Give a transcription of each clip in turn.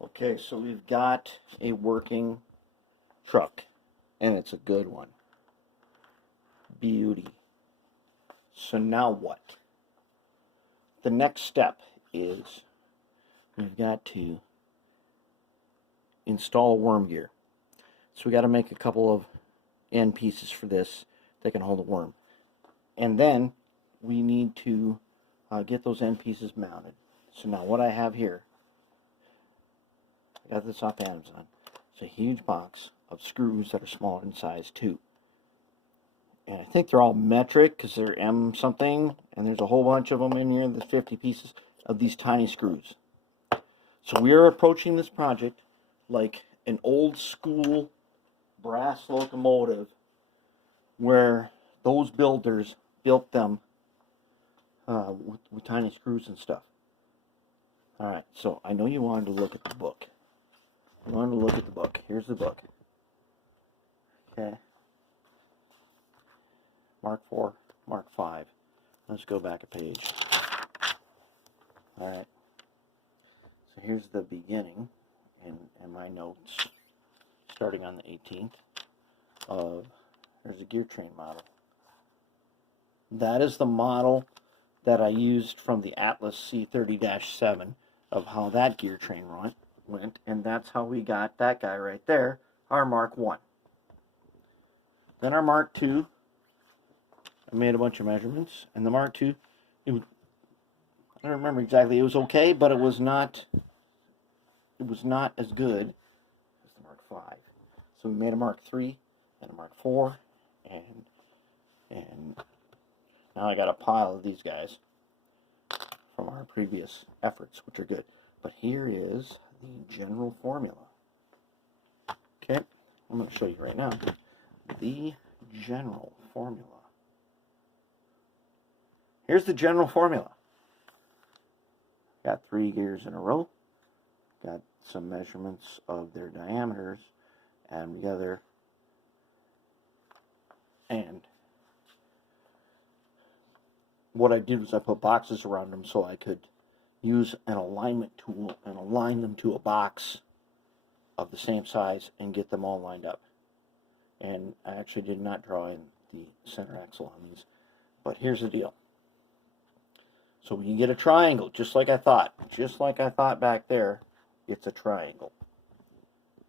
Okay, so we've got a working truck, and it's a good one. Beauty. So now what? The next step is we've got to install a worm gear. So we got to make a couple of end pieces for this that can hold a worm. And then we need to get those end pieces mounted. So now what I have here, I got this off Amazon. It's a huge box of screws that are smaller in size too. And I think they're all metric because they're M something, and there's a whole bunch of them in here. There's 50 pieces of these tiny screws. So we are approaching this project like an old school brass locomotive where those builders built them with tiny screws and stuff. Alright, so I know you wanted to look at the book. You wanted to look at the book. Here's the book. Okay. Mark 4, Mark 5. Let's go back a page. Alright. So here's the beginning in my notes, starting on the 18th, of, there's a gear train model. That is the model that I used from the Atlas C30-7 of how that gear train went, and that's how we got that guy right there, our Mark 1. Then our Mark 2, I made a bunch of measurements, and the Mark II, I don't remember exactly, it was okay, but it was not as good as the Mark 5. So we made a Mark 3 and a Mark 4, and now I got a pile of these guys from our previous efforts, which are good. But here is the general formula. Okay, I'm going to show you right now the general formula. Here's the general formula. Got 3 gears in a row. Got some measurements of their diameters, add them together, and what I did was I put boxes around them so I could use an alignment tool and align them to a box of the same size and get them all lined up. And I actually did not draw in the center axle on these, but here's the deal. So when you get a triangle, just like I thought back there, it's a triangle.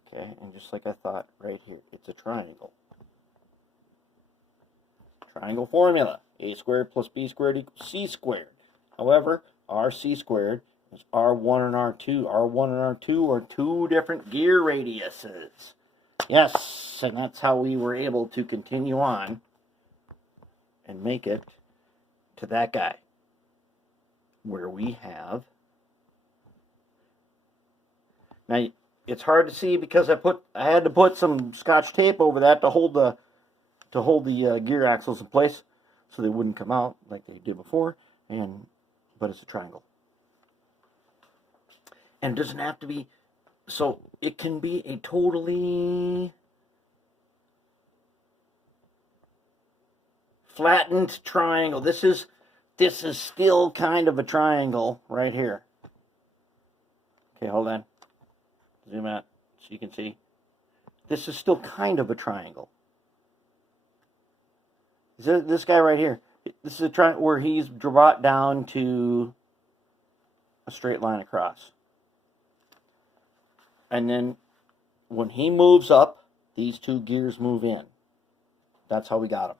Okay, and just like I thought right here, it's a triangle. Triangle formula, a squared plus b squared equals c squared. However, our c squared is R1 and R2. R1 and R2 are 2 different gear radiuses. Yes, and that's how we were able to continue on and make it to that guy, where we have, now it's hard to see because I had to put some Scotch tape over that to hold the gear axles in place so they wouldn't come out like they did before, but it's a triangle. And it doesn't have to be, so it can be a totally flattened triangle. This is still kind of a triangle right here. Okay, hold on. Zoom out so you can see. This is still kind of a triangle. This guy right here, this is a triangle where he's brought down to a straight line across. And then when he moves up, these 2 gears move in. That's how we got him.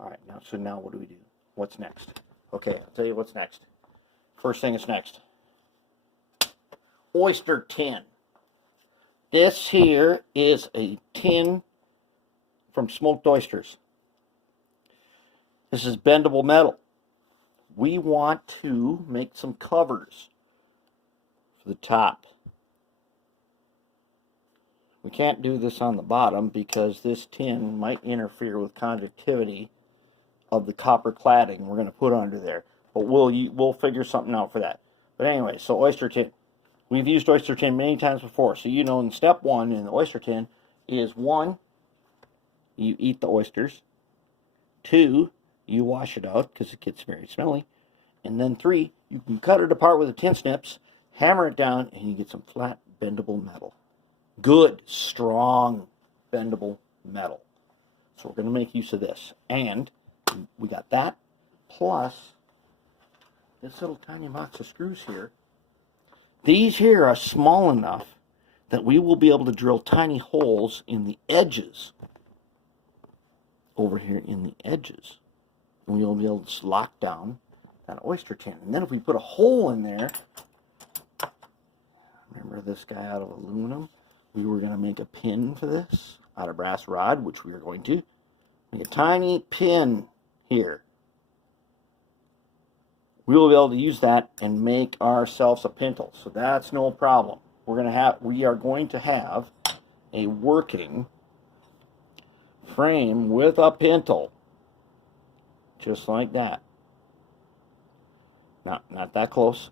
All right, now what do we do? What's next? Okay, I'll tell you what's next. First thing is next. Oyster tin. This here is a tin from smoked oysters. This is bendable metal. We want to make some covers for the top. We can't do this on the bottom because this tin might interfere with conductivity of the copper cladding we're going to put under there. But we'll figure something out for that. But anyway, so oyster tin. We've used oyster tin many times before. So you know in step 1 in the oyster tin is 1, you eat the oysters. 2, you wash it out because it gets very smelly. And then 3, you can cut it apart with the tin snips, hammer it down, and you get some flat, bendable metal. Good, strong, bendable metal. So we're going to make use of this. And we got that, plus this little tiny box of screws here. These here are small enough that we will be able to drill tiny holes in the edges. Over here in the edges. And we'll be able to lock down that oyster tin. And then if we put a hole in there, remember this guy out of aluminum? We were going to make a pin for this out of brass rod, which we are going to make a tiny pin here. We will be able to use that and make ourselves a pintle. So that's no problem. We are going to have a working frame with a pintle. Just like that. Not that close.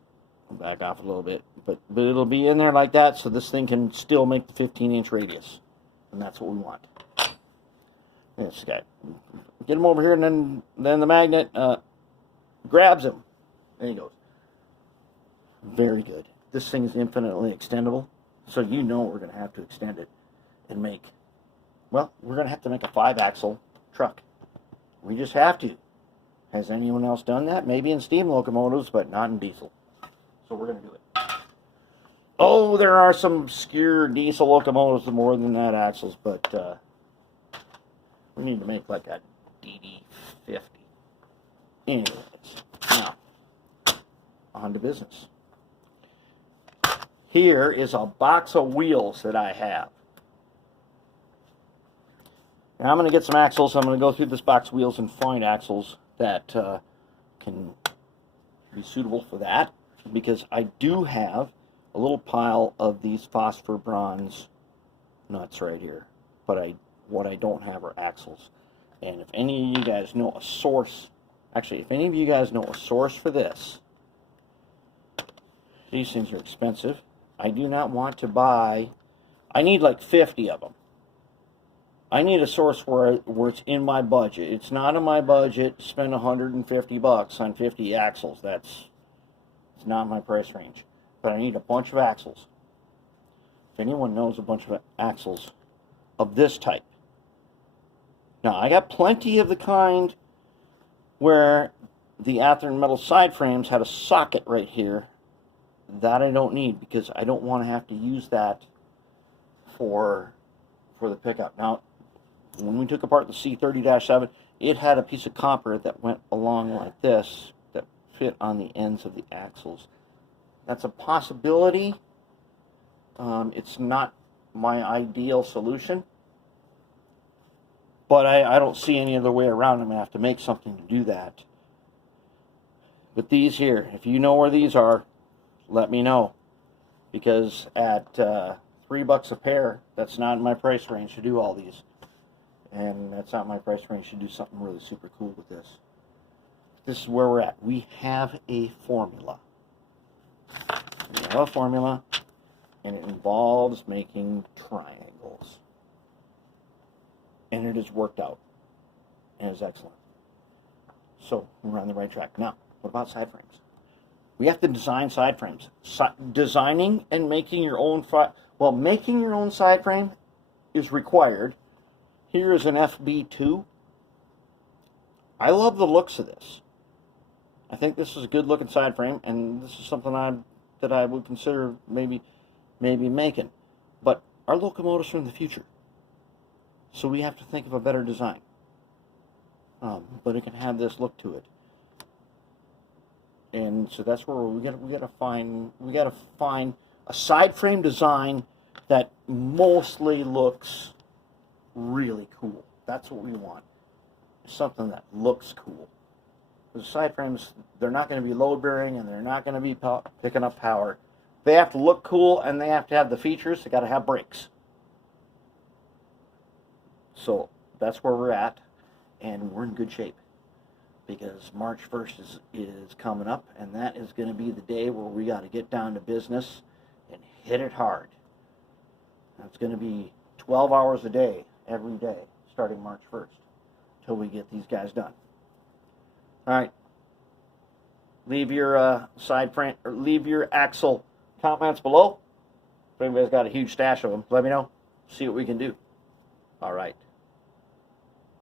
I'll back off a little bit. But it'll be in there like that, so this thing can still make the 15-inch radius. And that's what we want. This guy. Get him over here, and then the magnet grabs him. There he goes. Very good. This thing is infinitely extendable, so you know we're going to have to extend it and make, well, we're going to have to make a 5-axle truck. We just have to. Has anyone else done that? Maybe in steam locomotives, but not in diesel. So we're going to do it. Oh, there are some obscure diesel locomotives with more than that axles, but we need to make like a DD50. Anyways, now, on to business. Here is a box of wheels that I have. Now I'm going to get some axles. I'm going to go through this box of wheels and find axles that can be suitable for that, because I do have a little pile of these phosphor bronze nuts right here, but what I don't have are axles. And if any of you guys know a source, actually if any of you guys know a source for this, these things are expensive. I do not want to buy, I need like 50 of them. I need a source where it's in my budget. It's not in my budget to spend $150 on 50 axles. It's not my price range. But I need a bunch of axles. If anyone knows a bunch of axles of this type. Now, I got plenty of the kind where the Athearn metal side frames had a socket right here. That I don't need, because I don't want to have to use that for the pickup. Now, when we took apart the C30-7, it had a piece of copper that went along like this that fit on the ends of the axles. That's a possibility. It's not my ideal solution, but I don't see any other way around. I'm going to have to make something to do that. But these here, if you know where these are, let me know, because at $3 a pair, that's not in my price range to do all these. And that's not my price range to do something really super cool with this. This is where we're at. We have a formula. We have a formula, and it involves making triangles. And it has worked out. And it's excellent. So, we're on the right track. Now, what about side frames? We have to design side frames. Designing and making your own, making your own side frame is required. Here is an FB2. I love the looks of this. I think this is a good looking side frame, and this is something that I would consider maybe making. But our locomotives are in the future, so we have to think of a better design. But it can have this look to it. And so that's where we gotta find a side frame design that mostly looks really cool. That's what we want. Something that looks cool. The side frames, they're not going to be load bearing, and they're not going to be picking up power. They have to look cool, and they have to have the features. They got to have brakes. So that's where we're at, and we're in good shape, because March 1st is coming up, and that is going to be the day where we got to get down to business and hit it hard. It's going to be 12 hours a day, every day, starting March 1st, until we get these guys done. All right. Leave your side frame, or leave your axle comments below. If anybody's got a huge stash of them, let me know. See what we can do. All right.